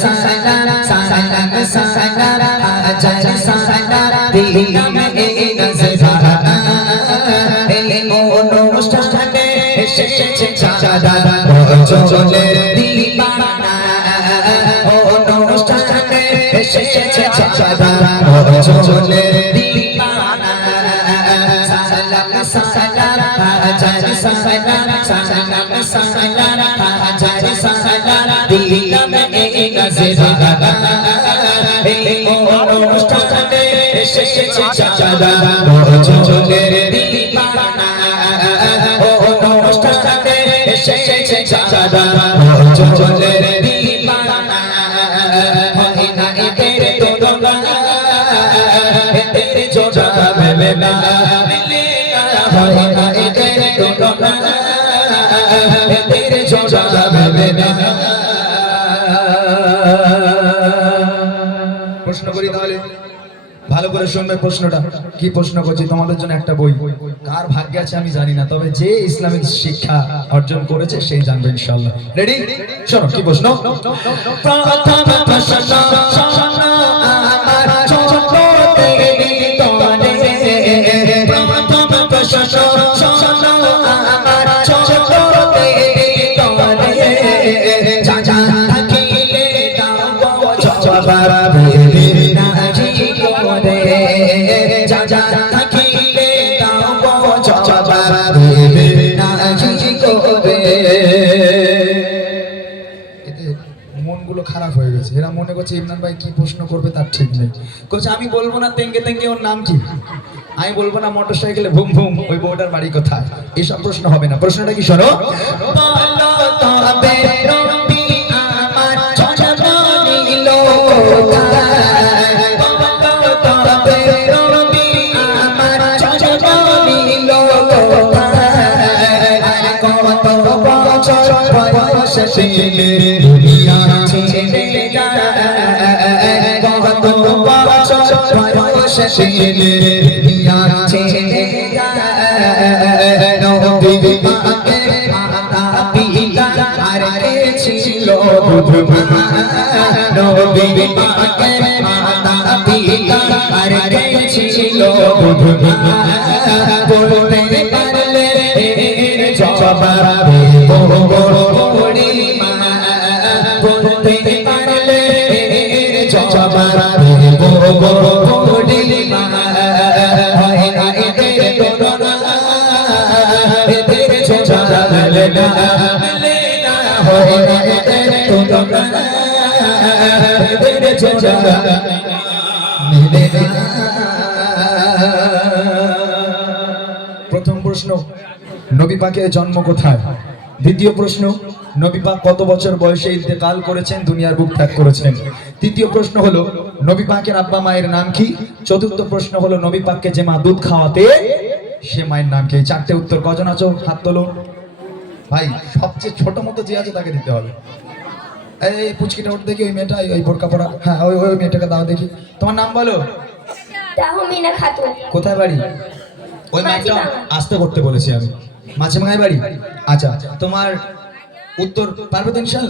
সালাম সালাম সালাম হাজার সালাম দিলাম এই নজরা এই অনুষ্ঠানে এসেছে চাঁদা চলে দিবানা অনুষ্ঠানে এসেছে চাঁদা চলে দিবানা সালাম সালাম হাজার সালাম সালাম সালাম হাজার সালাম দিলাম এই নজরা এই অনুষ্ঠানে এসেছে চাঁদা চলে দিবানা অনুষ্ঠানে এসেছে চাঁদা চলে দিবানা হয় না এদের তুলনা এদের জোড়া মেলে না হয় না এদের তুলনা এদের জোড়া মেলে না। প্রশ্ন করি তাহলে, ভালো করে শুনবে প্রশ্নটা। কি প্রশ্ন করছি তোমাদের জন্য? একটা বই কার ভাগ্যে আছে আমি জানি না, তবে যে ইসলামিক শিক্ষা অর্জন করেছে সেই জানবে ইনশাআল্লাহ। রেডি? শোনো কি প্রশ্ন। প্রথম প্রশ্ন শোনো আমার ছোটতে তনে, প্রথম প্রশ্ন শোনো আমার ছোটতে তনে, যা যা থাকিলে দাও জবাব মনগুলো খারাপ হয়ে গেছে। এরা মনে করছে ইমরান ভাই কি প্রশ্ন করবে তার ঠিক নেই। বলছে আমি বলবো না তেঙ্গে তেঙ্গে ওর নাম কি, আমি বলবো না মোটর সাইকেলে ভুম ভুম ওই বউটার বাড়ি কোথায়, এসব প্রশ্ন হবে না। প্রশ্নটা কি শোনো। প্রথম প্রশ্ন, নবী পাকের জন্ম কোথায়? দ্বিতীয় প্রশ্ন, নবী পাক কত বছর বয়সে ইন্তেকাল করেছেন, দুনিয়ার বুক ত্যাগ করেছেন? তৃতীয় প্রশ্ন হলো নবী পাকের আব্বা মায়ের নাম কি? চতুর্থ প্রশ্ন হলো নবী পাককে যে মা দুধ খাওয়াতে সে মায়ের নাম কি? চারটে উত্তর কজন আছো হাত তোলো ভাই। সবচেয়ে ছোট মতো যে আছে তাকে দিতে হবে। এই পুচকিটা ওটা দেখি, ওই মেয়েটা ওই বোরকা পরা, হ্যাঁ ওই ওই মেয়েটাকে দাও দেখি। তোমার নাম বলো। তাহমিনা খাতুন। কোথায় বাড়ি? ওই মাইকটা আস্তে করতে বলেছি আমি। মাঝে মাঝে বাড়ি। আচ্ছা তোমার উত্তর পারবে তো ইনশাআল্লাহ?